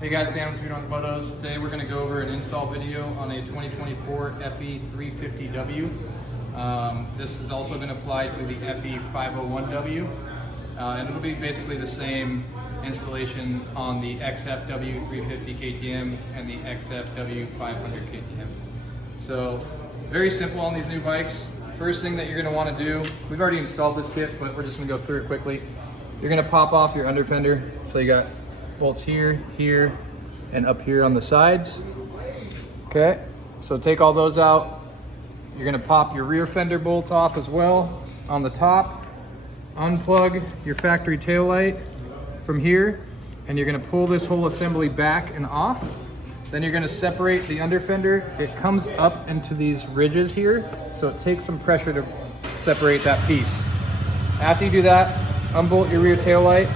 Hey guys, Dan with on Photos. Today we're going to go over an install video on a 2024 FE350W. This is also going to apply to the FE501W, and it'll be basically the same installation on the XFW 350 KTM and the XFW 500 KTM. So very simple on these new bikes. First thing that you're going to want to do, we've already installed this kit, but we're just going to go through it quickly. You're going to pop off your under fender. So you got bolts here, here, and up here on the sides. Okay, so take all those out. You're gonna pop your rear fender bolts off as well on the top. Unplug your factory tail light from here, and you're gonna pull this whole assembly back and off. Then you're gonna separate the under fender. It comes up into these ridges here, so it takes some pressure to separate that piece. After you do that, unbolt your rear tail light.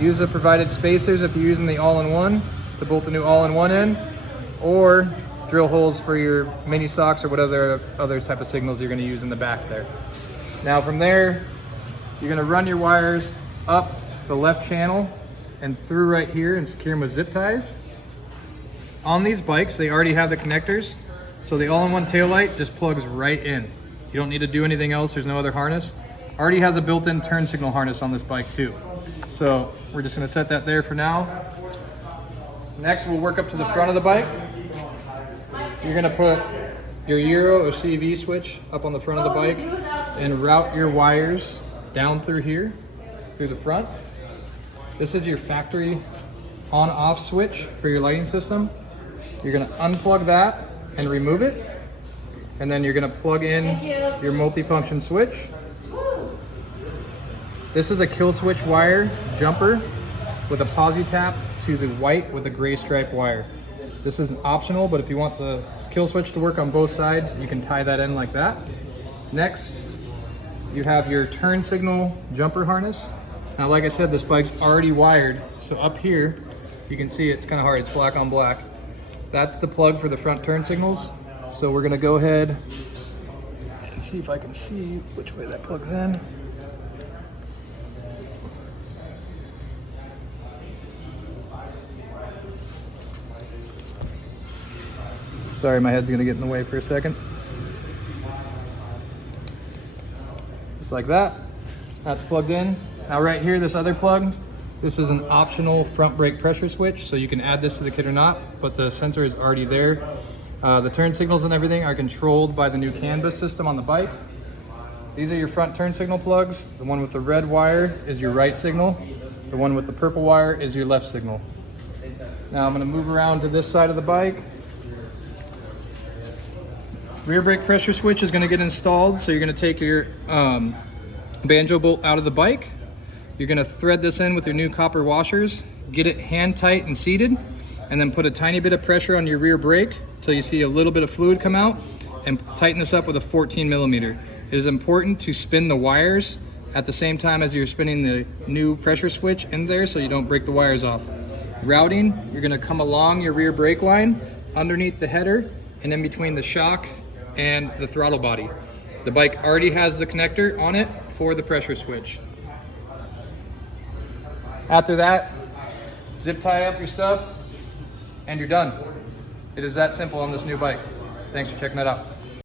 Use the provided spacers if you're using the all-in-one to bolt the new all-in-one in, or drill holes for your mini socks or whatever other type of signals you're going to use in the back there. Now from there, you're going to run your wires up the left channel and through right here and secure them with zip ties. On these bikes, they already have the connectors, so the all-in-one tail light just plugs right in. You don't need to do anything else. There's no other harness. Already has a built-in turn signal harness on this bike too. So we're just going to set that there for now. Next, we'll work up to the front of the bike. You're going to put your Euro or CV switch up on the front of the bike and route your wires down through here, through the front. This is your factory on-off switch for your lighting system. You're going to unplug that and remove it. And then you're going to plug in your multifunction switch. This is a kill switch wire jumper with a posi tap to the white with a gray stripe wire. This is optional, but if you want the kill switch to work on both sides, you can tie that in like that. Next, you have your turn signal jumper harness. Now, like I said, this bike's already wired. So up here, you can see it's kind of hard, it's black on black. That's the plug for the front turn signals. So we're gonna go ahead and see if I can see which way that plugs in. Sorry, my head's gonna get in the way for a second. Just like that. That's plugged in. Now right here, this other plug, this is an optional front brake pressure switch, so you can add this to the kit or not, but the sensor is already there. The turn signals and everything are controlled by the new CAN bus system on the bike. These are your front turn signal plugs. The one with the red wire is your right signal. The one with the purple wire is your left signal. Now I'm gonna move around to this side of the bike. Rear brake pressure switch is going to get installed, so you're going to take your banjo bolt out of the bike. You're going to thread this in with your new copper washers, get it hand tight and seated, and then put a tiny bit of pressure on your rear brake till you see a little bit of fluid come out, and tighten this up with a 14 millimeter. It is important to spin the wires at the same time as you're spinning the new pressure switch in there so you don't break the wires off. Routing, you're going to come along your rear brake line, underneath the header, and in between the shock and the throttle body. The bike already has the connector on it for the pressure switch. After that, zip tie up your stuff and you're done. It is that simple on this new bike. Thanks for checking that out.